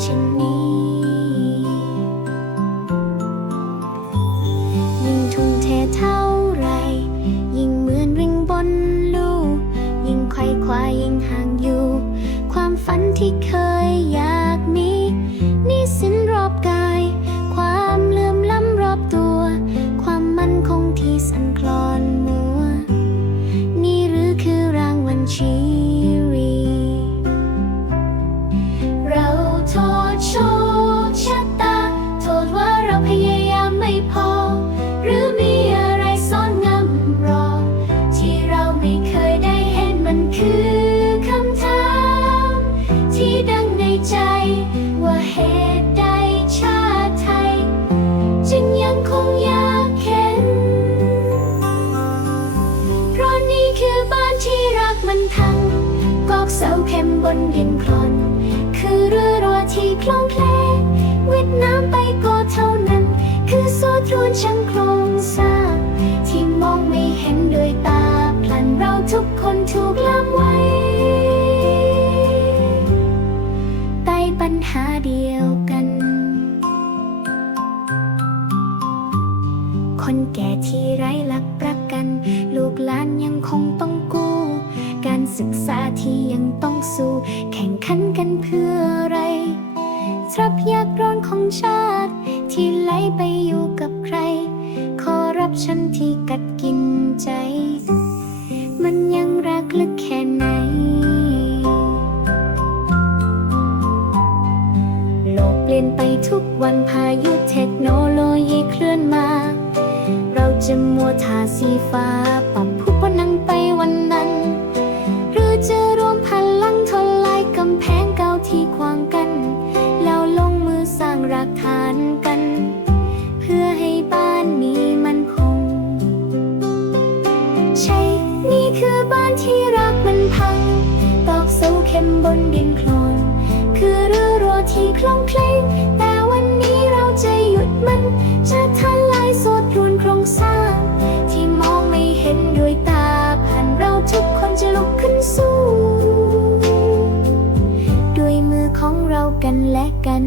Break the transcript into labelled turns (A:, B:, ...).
A: วิตก็เป็นนี้ยิ่งทุ่มเทเท่าไร ยิ่งเหมือนวิ่งบนลูก ยิ่งไขว่คว้ายิ่งห่างอยู่ ความฝันที่เคย คือคำถามที่ดังในใจ ว่าเหตุใดชาติไทย จึงยังคงยากเห็นเพราะนี่คือบ้านที่รักมันพังกอกเสาเข็มบนดินคลอน คือเรือรัวที่คล่องแคล่ววิดน้ำไปก็เท่านั้น คือโซ่ตรวนช่างโคร ทุกคนถูกล่ามไว้ใต้ปัญหาเดียวกัน คนแก่ที่ไร้หลักประกัน ลูกหลานยังคงต้องกู้ การศึกษาที่ยังต้องสู้ แข่งขันกันเพื่ออะไรทรัพยากรของชาติ ที่ไหลไปอยู่กับใคร ขอรับฉันที่กัดกินใจ ลกเปลี่ยนไปทุกวันพายุเทคโนโลยีเคลื่อนมา เราจะมัวทาสีฟ้าปรับผู้พนังไปวันนั้น หรือจะรวมพลังทลายกำแพงเก่าที่ขวางกัน แล้วลงมือสร้างรากฐานกัน เพื่อให้บ้านนี้มันคง ใช่ นี่คือบ้านที่รักมันพัง ตอกเสาเข็มบนดินโคล กันและกัน